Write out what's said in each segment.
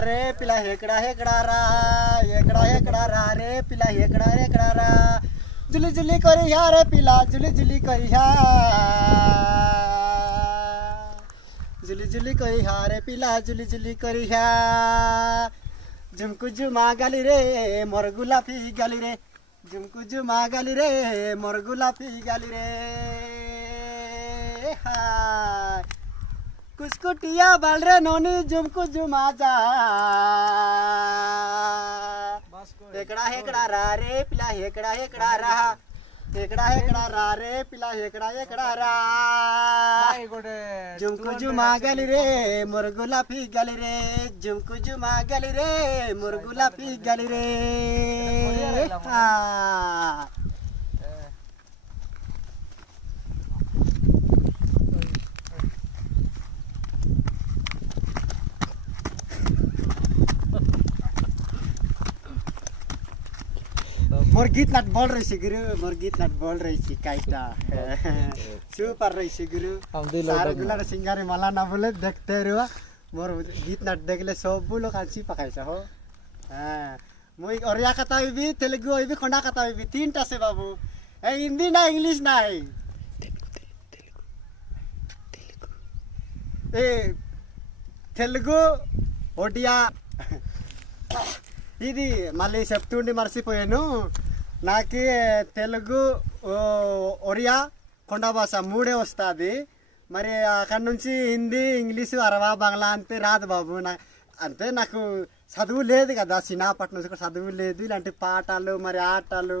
रे पिला हेकड़ा हेकड़ा रा रे पिला हेकड़ा रा जुली जुली करिया रे पिला जुली जुली करिया रे पिला जुली जुली करिया झुमकु झुमा गाली रे मोर गुलाफी गाली रे झुमकु झुमा गाली रे मोर गुलाफी गाली रे कुसकुटिया बाल रे नोनी झुमकु झुमा जा हेकड़ा हेकड़ा रा रे पिला हेकड़ा हेकड़ा रा रे पिला हेकड़ा रा झुमकु झुमा गाली रे मोर गुलाफी गाली रे झुमकु झुमा गाली रे मोर गुलाफी गाली रे मोर गीत नाट बोल रही सी गुरु मोर गीत नाट बोल रही सी काइटा सुपर रही सी गुरु सारे गुलार सिंगारे मला ना बोले देखते रहो मोर गीत नाट देखले सब लोग आंसी पकाइसा हो हां मुई ओरिया कथा भी तेलुगु भी खंडा कथा भी तीनटा से बाबू ए हिंदी ना इंग्लिश ना ए तेलुगु ओडिया ఇది మళ్ళీ చెప్తుండి మర్చిపోయాను నాకు తెలుగు ఒరియా కొండ భాష మూడే వస్తుంది మరి అక్కడి నుంచి హిందీ ఇంగ్లీషు అరవా బంగ్లా అంతే రాదు బాబు అంతే నాకు చదువు లేదు కదా చిన్నప్పటి నుంచి కూడా చదువు లేదు ఇలాంటి పాటలు మరి ఆటలు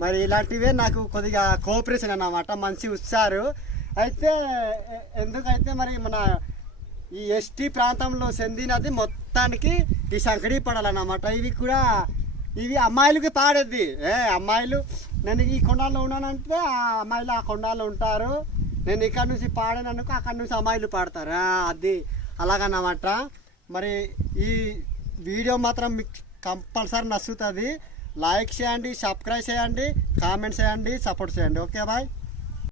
మరి ఇలాంటివే నాకు కొద్దిగా కోఆపరేషన్ అన్నమాట మంచి ఉత్సారు అయితే ఎందుకైతే మరి మన ఈ ఎస్టీ ప్రాంతంలో చెందినది మొత్తానికి ఈ సంకడి పడాలన్నమాట ఇవి అమ్మాయిలకి పాడేది అమ్మాయిలు నేను ఈ కొండల్లో ఉన్నానంటే ఆ అమ్మాయిలు ఆ కొండల్లో ఉంటారు నేను ఇక్కడ నుంచి పాడాననుకో అక్కడ నుంచి అమ్మాయిలు పాడతారు అది అలాగన్నమాట మరి ఈ వీడియో మాత్రం మీకు కంపల్సరీ నచ్చుతుంది లైక్ చేయండి సబ్స్క్రైబ్ చేయండి కామెంట్ చేయండి సపోర్ట్ చేయండి ఓకే బాయ్